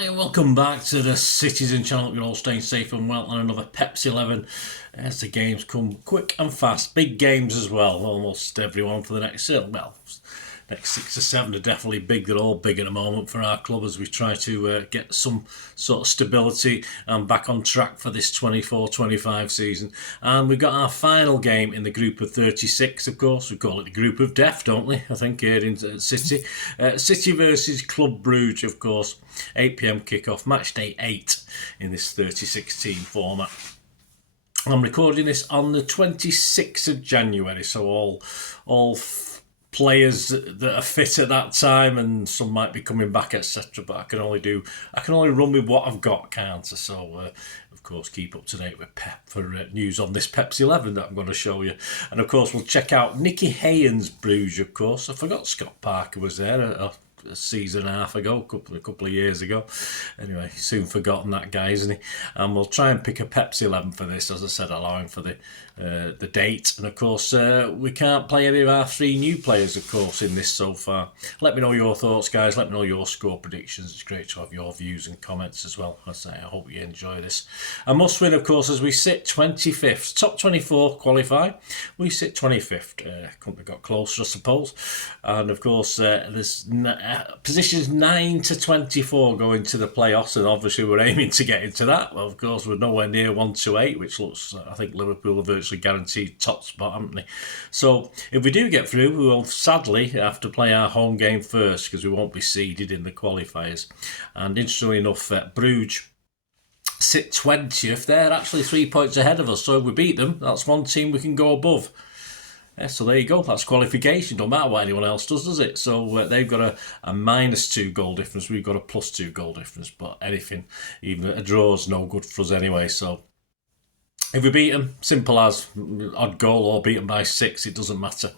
Hi and welcome back to the Citizen channel. You're all staying safe and well on another Pepsi 11 as the games come quick and fast. Big games as well, almost everyone for the next 6 or 7 are definitely big. They're all big at the moment for our club as we try to get some sort of stability and back on track for this 24-25 season. And we've got our final game in the group of 36, of course. We call it the group of death, don't we? I think here in City. City versus Club Brugge, of course. 8 p.m. kickoff, match day 8 in this 36-team format. I'm recording this on the 26th of January, so all players that are fit at that time, and some might be coming back, etc. But I can only run with what I've got, can't I? So of course keep up to date with Pep for news on this Pepsi 11 that I'm going to show you. And of course we'll check out Nicky Haynes' Bruges, of course. I forgot Scott Parker was there a season and a half ago, a couple of years ago. Anyway, soon forgotten that guy, isn't he? And we'll try and pick a Pepsi 11 for this, as I said, allowing for the date. And of course, we can't play any of our 3 new players, of course, in this so far. Let me know your thoughts, guys. Let me know your score predictions. It's great to have your views and comments as well. I hope you enjoy this. A must win, of course, as we sit 25th. Top 24 qualify. We sit 25th. Couldn't have got closer, I suppose. And of course, there's positions 9 to 24 going to the playoffs, and obviously we're aiming to get into that. Well, of course, we're nowhere near 1 to 8, which looks, I think Liverpool are virtually guaranteed top spot, haven't they? So if we do get through, we will sadly have to play our home game first because we won't be seeded in the qualifiers. And interestingly enough, Brugge sit 20th. They're actually 3 points ahead of us, so if we beat them, that's one team we can go above. Yeah, so there you go, that's qualification. Don't matter what anyone else does it? So they've got a -2 goal difference, we've got a +2 goal difference, but anything, even a draw's no good for us anyway. So if we beat them, simple as, odd goal or beat them by 6, it doesn't matter.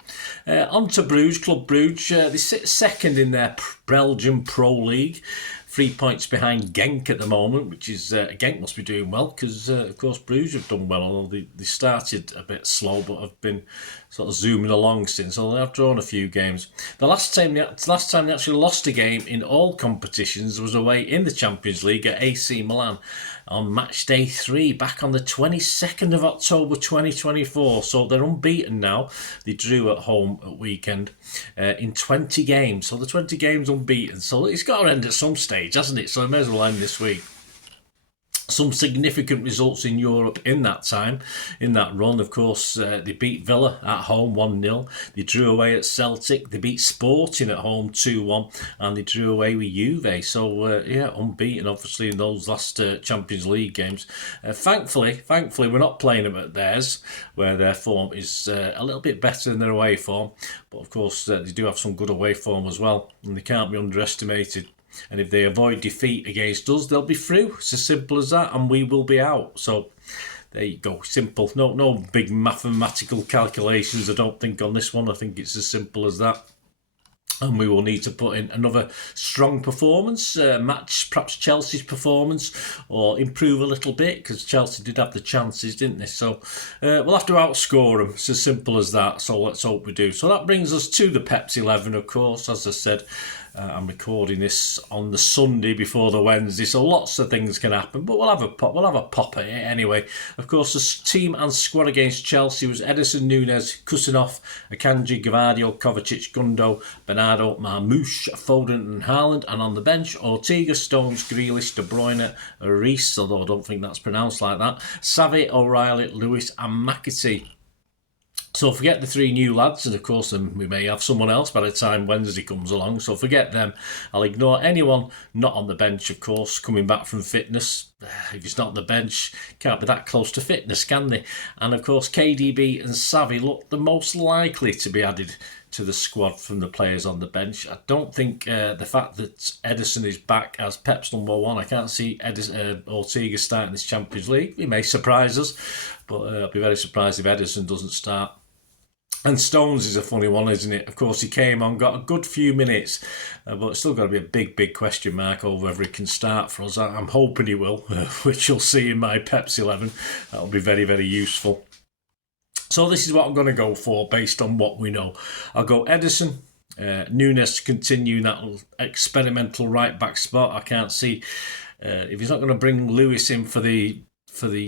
On to Bruges, Club Brugge. They sit second in their Belgian Pro League. 3 points behind Genk at the moment, which is, Genk must be doing well because, of course, Bruges have done well, although they started a bit slow but have been sort of zooming along since, although they've drawn a few games. The last time they actually lost a game in all competitions was away in the Champions League at AC Milan on match day 3 back on the 22nd of October 2024. So they're unbeaten now. They drew at home at weekend in 20 games. So the 20 games unbeaten. So it's got to end at some stage, hasn't it? So it may as well end this week. Some significant results in Europe in that time, in that run. Of course, they beat Villa at home 1-0. They drew away at Celtic. They beat Sporting at home 2-1. And they drew away with Juve. So, yeah, unbeaten, obviously, in those last Champions League games. Thankfully, we're not playing them at theirs, where their form is a little bit better than their away form. But, of course, they do have some good away form as well. And they can't be underestimated. And if they avoid defeat against us, they'll be through. It's as simple as that, and we will be out. So there you go, simple. No big mathematical calculations, I don't think, on this one. I think it's as simple as that. And we will need to put in another strong performance, match perhaps Chelsea's performance, or improve a little bit, because Chelsea did have the chances, didn't they? So we'll have to outscore them. It's as simple as that. So let's hope we do. So that brings us to the Pepsi 11, of course. As I said, I'm recording this on the Sunday before the Wednesday, so lots of things can happen. But we'll have a pop at it anyway. Of course, the team and squad against Chelsea was Ederson, Nunez, Kusanov, Akanji, Gvardiol, Kovacic, Gundo, Bernardo, Marmoush, Foden and Haaland. And on the bench, Ortega, Stones, Grealish, De Bruyne, Reece, although I don't think that's pronounced like that, Savi, O'Reilly, Lewis and McAtee. So forget the 3 new lads, and of course we may have someone else by the time Wednesday comes along, so forget them. I'll ignore anyone not on the bench, of course, coming back from fitness. If he's not on the bench, can't be that close to fitness, can they? And of course KDB and Savi look the most likely to be added to the squad from the players on the bench. I don't think the fact that Ederson is back as Pep's number 1, I can't see Ortega starting this Champions League. He may surprise us, but I'll be very surprised if Ederson doesn't start. And Stones is a funny one, isn't it? Of course, he came on, got a good few minutes, but it's still got to be a big question mark over whether he can start for us. I'm hoping he will, which you'll see in my Pepsi 11. That'll be very, very useful. So this is what I'm going to go for based on what we know. I'll go Ederson, Nunes continuing that experimental right back spot. I can't see if he's not going to bring Lewis in for the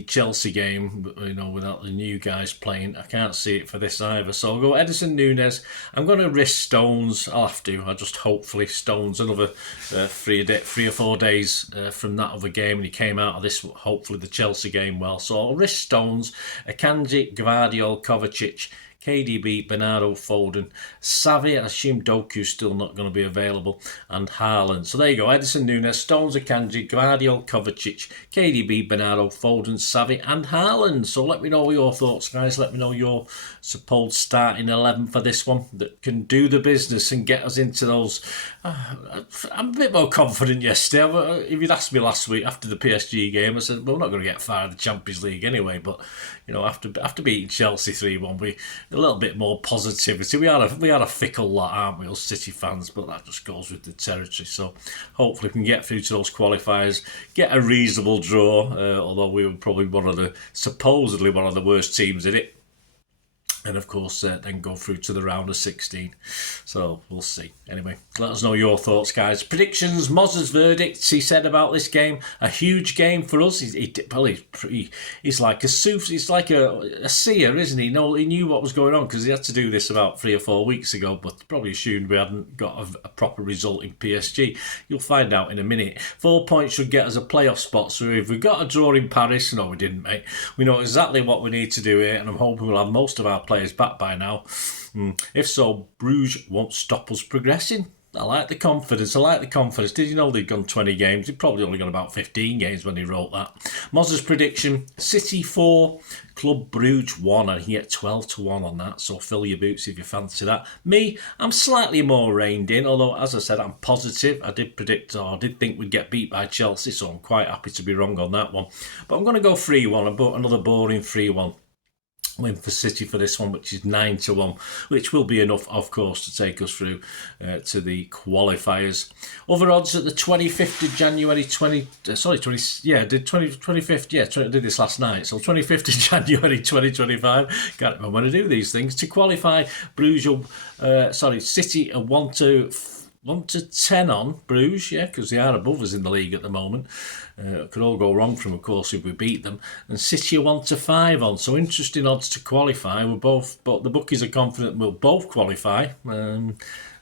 Chelsea game, without the new guys playing. I can't see it for this either. So I'll go Ederson, Nunes. I'm going to risk Stones. I'll have to. I just hopefully Stones another 3 or 4 days from that other game, and he came out of this, hopefully the Chelsea game well. So I'll risk Stones, Akanji, Gvardiol, Kovacic, KDB, Bernardo, Foden, Xavi. I assume Doku's still not going to be available, and Haaland. So there you go. Ederson, Nunes, Stones, Akanji, Gvardiol, Kovacic, KDB, Bernardo, Foden, Xavi, and Haaland. So let me know your thoughts, guys. Let me know your supposed starting 11 for this one that can do the business and get us into those. I'm a bit more confident yesterday. If you'd asked me last week after the PSG game, I said, well, we're not going to get far in the Champions League anyway. But after beating Chelsea 3-1, we a little bit more positivity. We had a fickle lot, aren't we, us City fans? But that just goes with the territory. So hopefully we can get through to those qualifiers, get a reasonable draw. Although we were probably supposedly one of the worst teams in it. And of course, then go through to the round of 16. So we'll see. Anyway, let us know your thoughts, guys. Predictions, Moz's verdicts. He said about this game, a huge game for us. He's like he's like a seer, isn't he? No, he knew what was going on because he had to do this about 3 or 4 weeks ago, but probably assumed we hadn't got a proper result in PSG. You'll find out in a minute. 4 points should get us a playoff spot. So if we got a draw in Paris, no, we didn't, mate. We know exactly what we need to do here, and I'm hoping we'll have most of our players back by now. If so, Brugge won't stop us progressing. I like the confidence. Did you know they'd gone 20 games? They'd probably only gone about 15 games when he wrote that. Moz's prediction, City 4, Club Brugge 1, and he get 12-1 on that, so fill your boots if you fancy that. Me, I'm slightly more reined in, although, as I said, I'm positive. I did think we'd get beat by Chelsea, so I'm quite happy to be wrong on that one. But I'm going to go 3-1, another boring 3-1. Win for City for this one, which is 9-1, which will be enough, of course, to take us through to the qualifiers. Other odds at the 25th of January, did this last night. So 25th of January 2025. Can't remember when I do these things. To qualify, City are 1-10 on Bruges, because they are above us in the league at the moment. Could all go wrong from, of course, if we beat them. And City are 1-5 on, so interesting odds to qualify. But the bookies are confident we'll both qualify. I'm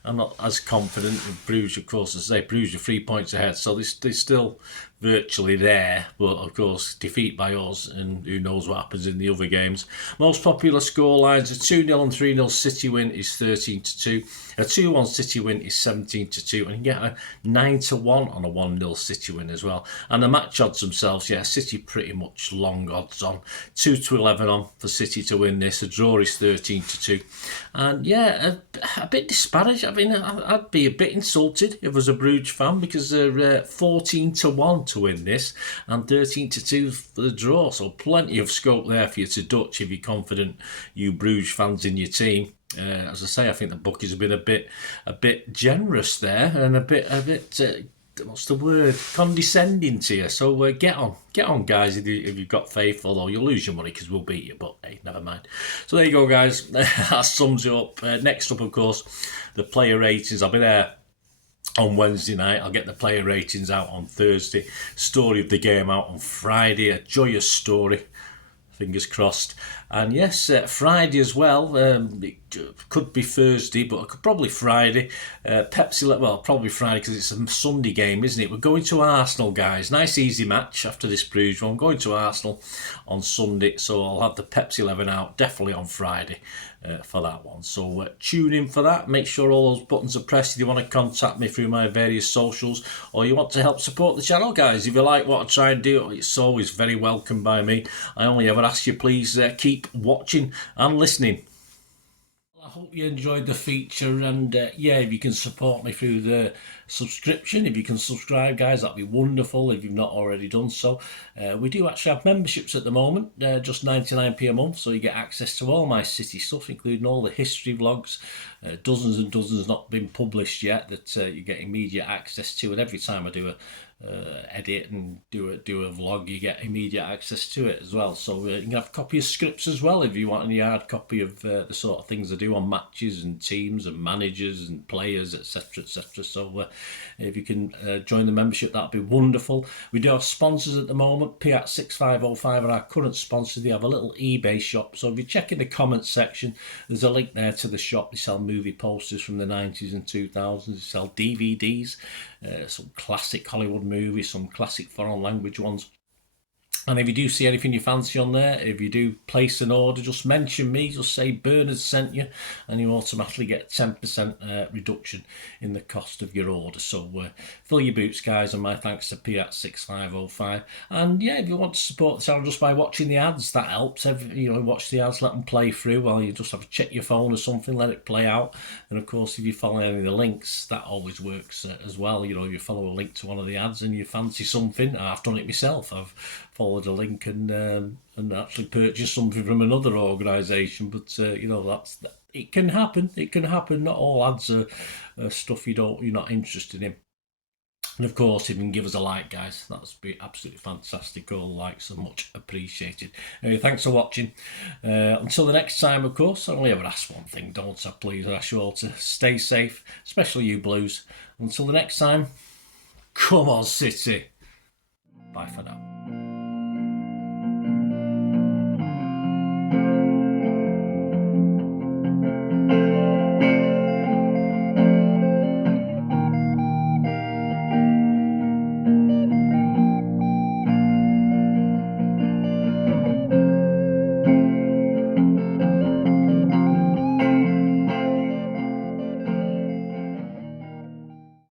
not as confident with Bruges, of course, as I say. Bruges are 3 points ahead, so they're still virtually there. But, of course, defeat by us, and who knows what happens in the other games. Most popular score lines, a 2-0 and 3-0 City win is 13-2. A 2-1 City win is 17-2. And you can get a 9-1 on a 1-0 City win as well. And the match odds themselves, City pretty much long odds on. 2-11 on for City to win this. A draw is 13-2. And a bit disparaged. I mean, I'd be a bit insulted if I was a Brugge fan, because they're 14-1 to win this and 13-2 for the draw. So plenty of scope there for you to Dutch if you're confident, you Brugge fans, in your team. As I say, I think the bookies have been a bit generous there, and a bit what's the word, condescending to you. So get on, guys, if you've got faith. Although you'll lose your money because we'll beat you, but hey, never mind. So there you go, guys. That sums it up. Next up, of course, the player ratings. I'll be there on Wednesday night. I'll get the player ratings out on Thursday. Story of the game out on Friday. A joyous story. Fingers crossed. And yes, Friday as well. It could be Thursday, but probably Friday. Probably Friday because it's a Sunday game, isn't it? We're going to Arsenal, guys. Nice easy match after this Bruges one. I'm going to Arsenal on Sunday, so I'll have the Pepsi 11 out definitely on Friday for that one. So tune in for that. Make sure all those buttons are pressed if you want to contact me through my various socials, or you want to help support the channel, guys. If you like what I try and do, it's always very welcome by me. I only ever ask you, please keep watching and listening. I hope you enjoyed the feature, and if you can support me through the subscription, if you can subscribe, guys, that'd be wonderful if you've not already done so. We do actually have memberships at the moment, just 99p a month, so you get access to all my City stuff, including all the history vlogs, dozens and dozens not been published yet that you get immediate access to, and every time I do a edit and do a vlog, you get immediate access to it as well. So you can have a copy of scripts as well if you want any hard copy of the sort of things I do on matches and teams and managers and players, etc, etc. So if you can join the membership, that'd be wonderful. We do have sponsors at the moment. Piat6505 are our current sponsors. They have a little eBay shop, so if you check in the comments section, there's a link there to the shop. They sell movie posters from the 90s and 2000s. They sell DVDs, some classic Hollywood movies, some classic foreign language ones. And if you do see anything you fancy on there, if you do place an order, just mention me, just say Bernard sent you, and you automatically get 10% reduction in the cost of your order. So fill your boots, guys, and my thanks to Piat6505. And yeah, if you want to support the channel just by watching the ads, that helps. Watch the ads, let them play through while you just have to check your phone or something, let it play out. And of course, if you follow any of the links, that always works as well. If you follow a link to one of the ads and you fancy something, I've done it myself. I've followed a link and actually purchased something from another organisation. But it can happen. It can happen. Not all ads are stuff you're not interested in. And of course, if you can give us a like, guys, that's be absolutely fantastic. All likes are much appreciated. Anyway, thanks for watching. Until the next time, of course, I only ever ask one thing, don't I? Please, I ask you all to stay safe, especially you Blues. Until the next time, come on, City. Bye for now.